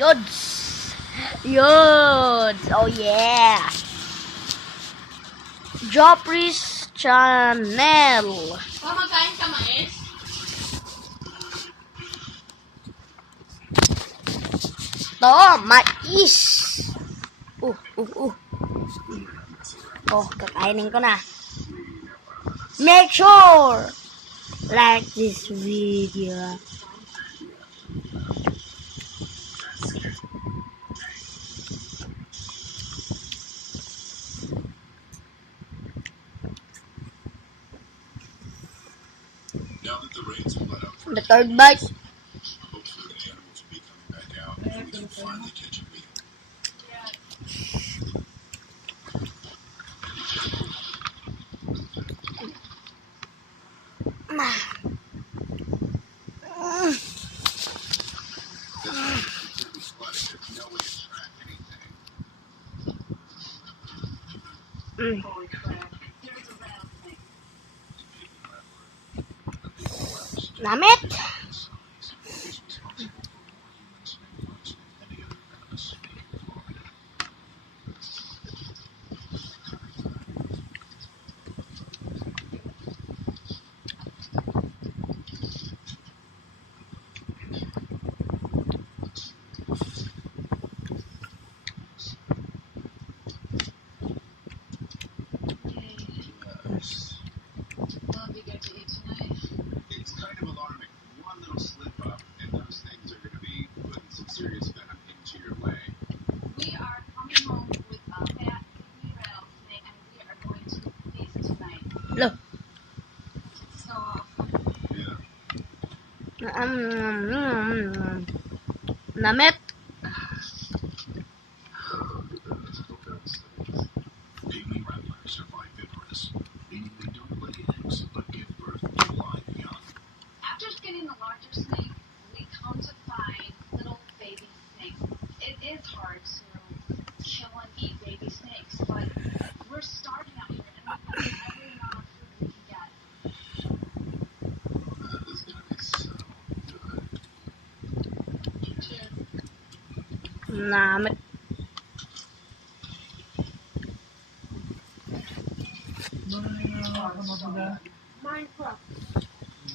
Yods! Yods! Oh yeah! Joffrey's Channel. Kumakain ka mais? To, mais! Oh, kakainin ko na. Make sure like this video. Now that the rains have let up for The third bite. hopefully the animals will be coming back out and we can finally catch a meal. Completely flooded. There's no way to track anything. Namit! It's kind of alarming. One little slip up, and those things are going to be putting some serious venom into your leg. We are coming home with a fat baby rattlesnake, and we are going to feast tonight. Look. So awesome. Yeah. Namit! Pygmy rattlers are viviparous, meaning they don't lay eggs, but give birth to live young. After skinning the larger snake, we come to find little baby snakes. It is hard to kill and eat baby snakes, but we're starting out here, and we have every amount of food we can get. That is going to be so good. Cheers. Namit.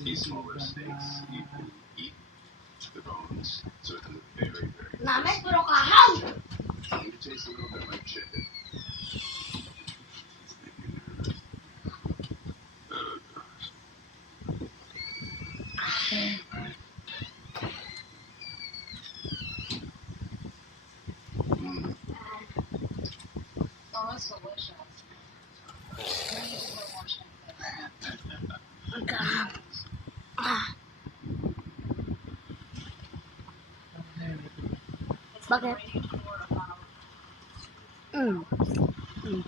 These smaller snakes, you can eat the bones, so it has a very, very Namit, puro kahaw! it tastes a little bit like chicken. Oh, it's delicious. We need to put more chicken. Kahaw. It's Bakit? been raining for about Mm.